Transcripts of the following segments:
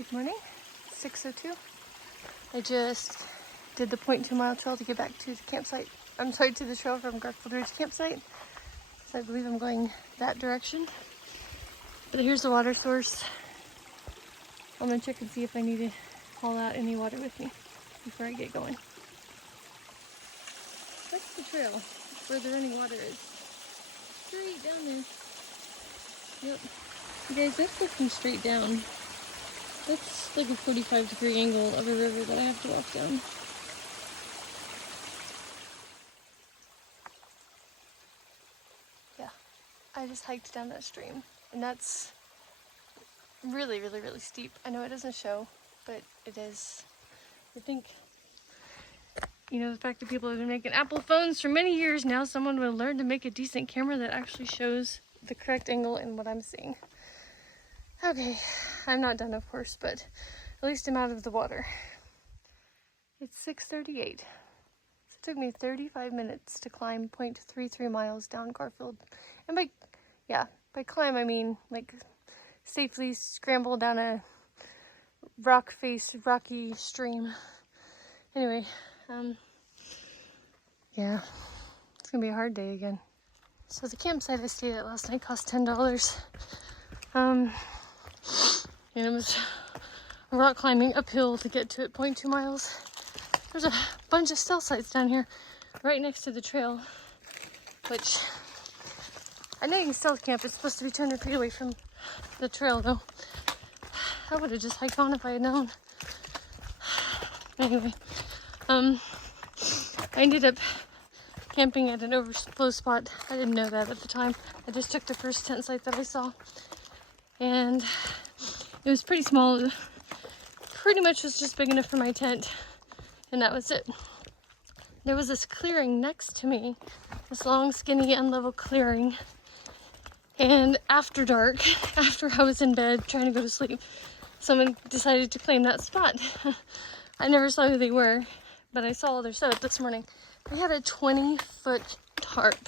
Good morning, 6:02. I just did the 0.2 mile trail to get back to the campsite. I'm sorry, to the trail from Garfield Ridge Campsite. So I believe I'm going that direction. But here's the water source. I'm gonna check and see if I need to haul out any water with me before I get going. That's the trail where the running water is. Straight down there. Yep. You guys, that's looking straight down. That's like a 45-degree angle of a river that I have to walk down. Yeah, I just hiked down that stream, and that's really, really, really steep. I know it doesn't show, but it is. I think, you know, the fact that people have been making Apple phones for many years now, someone would learn to make a decent camera that actually shows the correct angle in what I'm seeing. Okay, I'm not done, of course, but at least I'm out of the water. It's 6:38. So it took me 35 minutes to climb 0.33 miles down Garfield. And by climb, I mean like safely scramble down a rocky stream. Anyway, yeah, it's gonna be a hard day again. So the campsite I stayed at last night cost $10. And it was rock climbing uphill to get to it, 0.2 miles. There's a bunch of stealth sites down here right next to the trail, which I know you can stealth camp. It's supposed to be 200 feet away from the trail, though. I would have just hiked on if I had known. Anyway, I ended up camping at an overflow spot. I didn't know that at the time. I just took the first tent site that I saw, and it was pretty small. It pretty much was just big enough for my tent, and that was it. There was this clearing next to me, this long, skinny, unlevel clearing, and after dark, after I was in bed trying to go to sleep, someone decided to claim that spot. I never saw who they were, but I saw their setup this morning. They had a 20-foot tarp,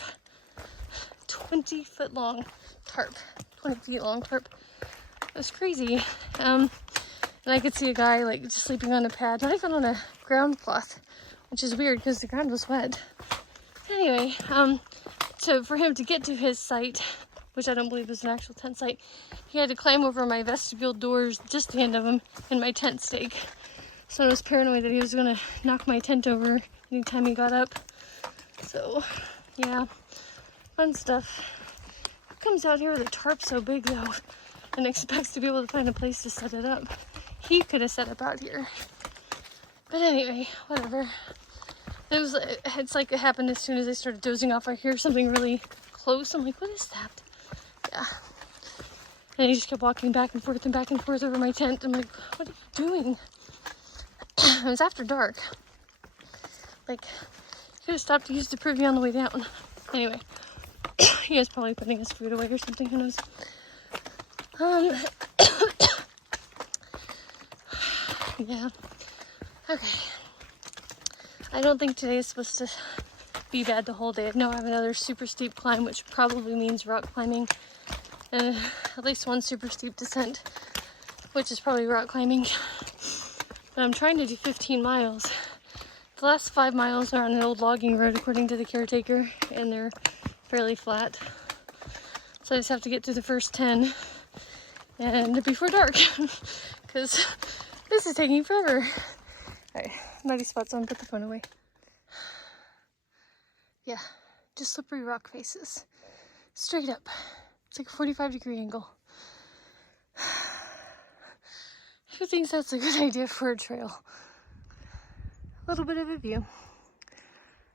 20-foot long tarp, 20 feet long tarp. It was crazy. And I could see a guy like just sleeping on a pad, not even on a ground cloth, which is weird because the ground was wet. Anyway, so for him to get to his site, which I don't believe was an actual tent site, he had to climb over my vestibule doors, just the end of them, and my tent stake. So I was paranoid that he was gonna knock my tent over anytime he got up. So, yeah, fun stuff. Who comes out here with a tarp so big though, and expects to be able to find a place to set it up? He could have set up out here. But anyway, whatever. It's like it happened as soon as I started dozing off. I hear something really close. I'm like, what is that? Yeah. And he just kept walking back and forth over my tent. I'm like, what are you doing? It was after dark. Like, he could have stopped to use the privy on the way down. Anyway, he was probably putting his food away or something, who knows. Yeah. Okay. I don't think today is supposed to be bad the whole day. I know I have another super steep climb, which probably means rock climbing, and at least one super steep descent, which is probably rock climbing. But I'm trying to do 15 miles. The last 5 miles are on an old logging road, according to the caretaker, and they're fairly flat. So I just have to get through the first 10 and before dark, because this is taking forever. Alright, muddy spot, so I'm gonna put the phone away. Yeah, just slippery rock faces. Straight up. It's like a 45-degree angle. Who thinks that's a good idea for a trail? A little bit of a view.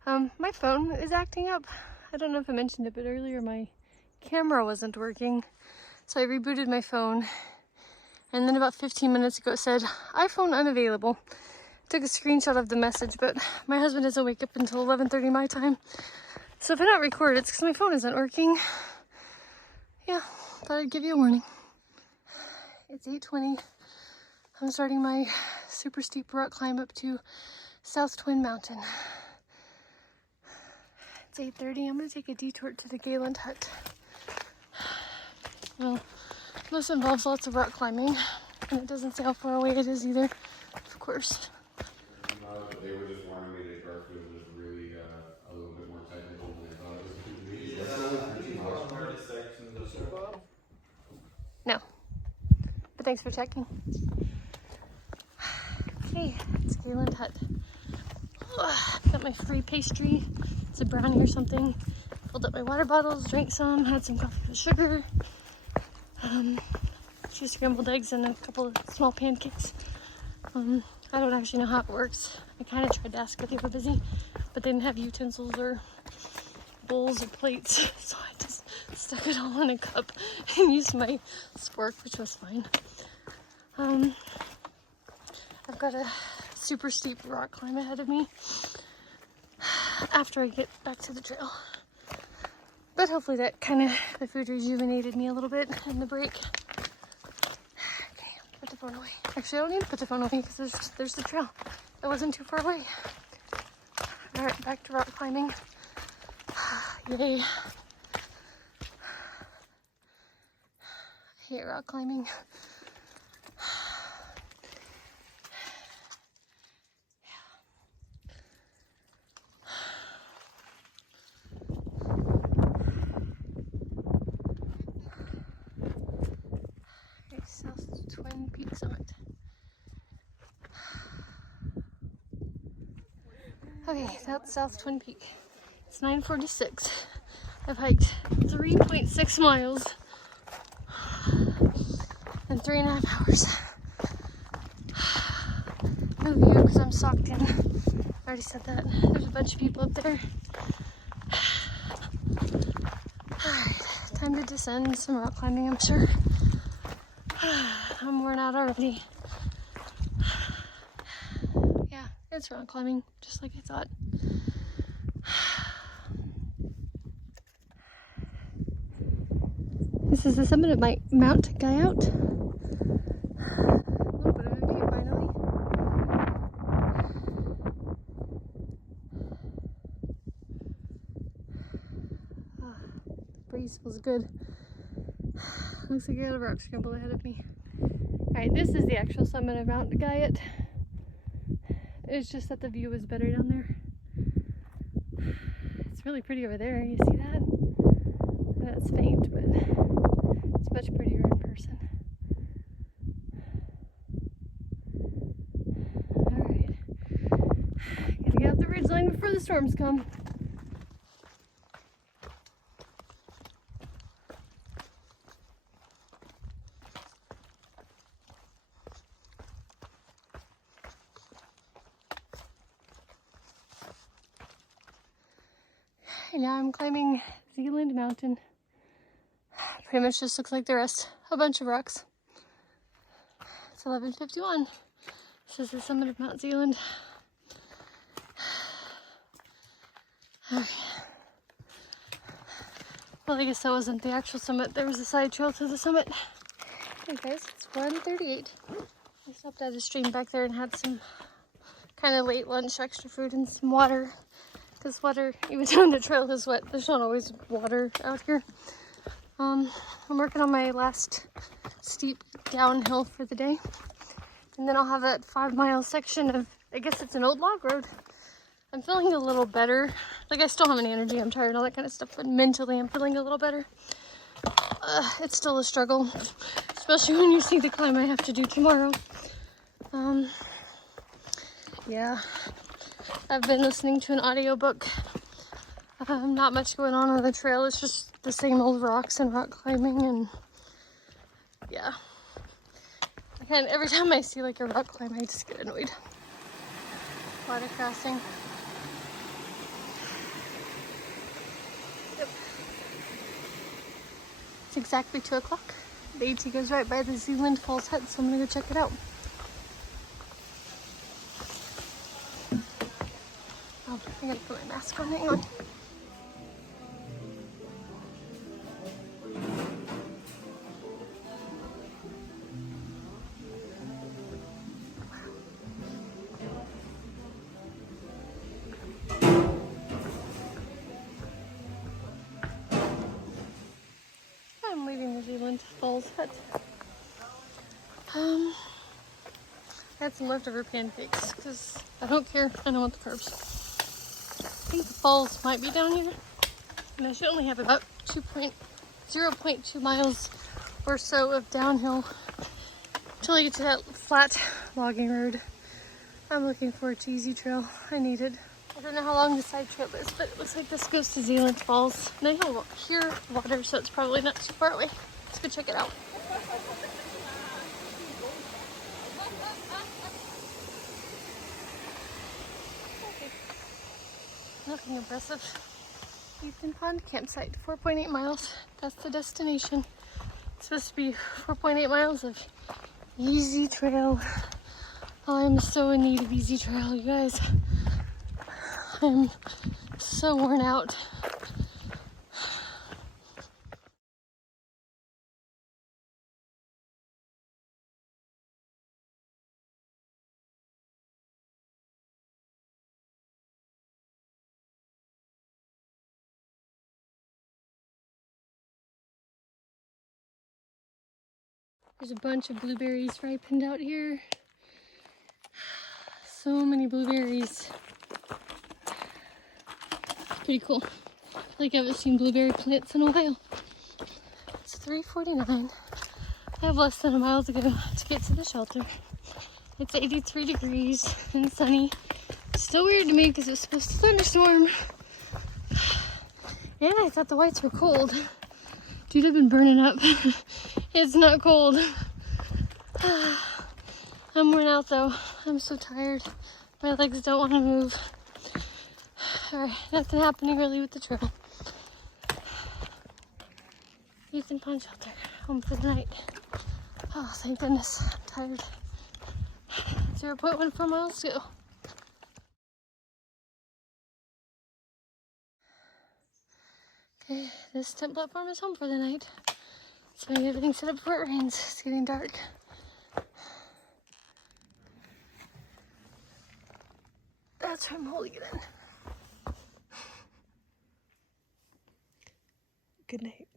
My phone is acting up. I don't know if I mentioned it, but earlier my camera wasn't working. So I rebooted my phone, and then about 15 minutes ago it said, iPhone unavailable. Took a screenshot of the message, but my husband doesn't wake up until 11:30 my time. So if I don't record, it's because my phone isn't working. Yeah, thought I'd give you a warning. It's 8:20. I'm starting my super steep rock climb up to South Twin Mountain. It's 8:30. I'm going to take a detour to the Galen hut. Well, this involves lots of rock climbing. And it doesn't say how far away it is either, of course. They were just warning me that Garfield was really a little bit more technical than I thought it was. No. But thanks for checking. Okay, it's Gayland Hut. Got my free pastry. It's a brownie or something. Filled up my water bottles, drank some, had some coffee with sugar. 2 scrambled eggs and a couple of small pancakes. I don't actually know how it works. I kind of tried to ask, but they were busy. But they didn't have utensils or bowls or plates, so I just stuck it all in a cup and used my spork, which was fine. I've got a super steep rock climb ahead of me after I get back to the trail. But hopefully that kind of, the food rejuvenated me a little bit in the break. Okay, put the phone away. Actually, I don't need to put the phone away because there's the trail. It wasn't too far away. All right, back to rock climbing. Yay. I hate rock climbing. South Twin Peak Summit. Okay, that's South Twin Peak. It's 9:46. I've hiked 3.6 miles in 3.5 hours. No view because I'm socked in. I already said that. There's a bunch of people up there. Alright, time to descend some rock climbing, I'm sure. I'm worn out already. Yeah, it's rock climbing, just like I thought. This is the summit of my Mount Guyot. A little bit of a view, finally. The breeze feels good. Looks like I got a rock scramble ahead of me. Alright, this is the actual summit of Mount Guyot. It's just that the view is better down there. It's really pretty over there, you see that? That's faint, but it's much prettier in person. Alright. Gotta get up the ridgeline before the storms come. And now I'm climbing Zealand Mountain. Pretty much just looks like the rest. A bunch of rocks. It's 11:51. This is the summit of Mount Zealand. Okay. Well, I guess that wasn't the actual summit. There was a side trail to the summit. Hey guys, it's 1:38. I stopped at a stream back there and had some kind of late lunch, extra food and some water. Because water, even though the trail is wet, there's not always water out here. I'm working on my last steep downhill for the day. And then I'll have that 5-mile section of, I guess it's an old log road. I'm feeling a little better. Like, I still have any energy, I'm tired and all that kind of stuff, but mentally I'm feeling a little better. It's still a struggle, especially when you see the climb I have to do tomorrow. Yeah. I've been listening to an audiobook. Not much going on the trail. It's just the same old rocks and rock climbing, and yeah. And every time I see like a rock climb, I just get annoyed. Water crossing. Yep. It's exactly 2 o'clock. The AT goes right by the Zealand Falls Hut, so I'm gonna go check it out. Oh, I gotta put my mask on, hang on. I'm leaving the Zealand Falls Hut. I had some leftover pancakes because I don't care. I don't want the carbs. I think the falls might be down here. And I should only have about 0.2 miles or so of downhill until I get to that flat logging road. I'm looking forward to Easy Trail. I need it. I don't know how long the side trail is, but it looks like this goes to Zealand Falls. And I don't hear water, so it's probably not too far away. Let's go check it out. Okay. Nothing impressive. Ethan Pond Campsite, 4.8 miles. That's the destination. It's supposed to be 4.8 miles of Easy Trail. I'm so in need of Easy Trail, you guys. I'm so worn out. There's a bunch of blueberries ripened out here. So many blueberries. Pretty cool. I feel like I haven't seen blueberry plants in a while. It's 3:49. I have less than a mile to go to get to the shelter. It's 83 degrees and sunny. Still weird to me because it's supposed to thunderstorm. And I thought the whites were cold. Dude, I've been burning up. It's not cold. I'm worn out though. I'm so tired. My legs don't want to move. Alright, nothing happening really with the trail. Ethan Pond Shelter, home for the night. Oh, thank goodness. I'm tired. 0.14 miles to go. Okay, this tent platform is home for the night. So I get everything set up before it rains. It's getting dark. That's where I'm holding it in. Good night.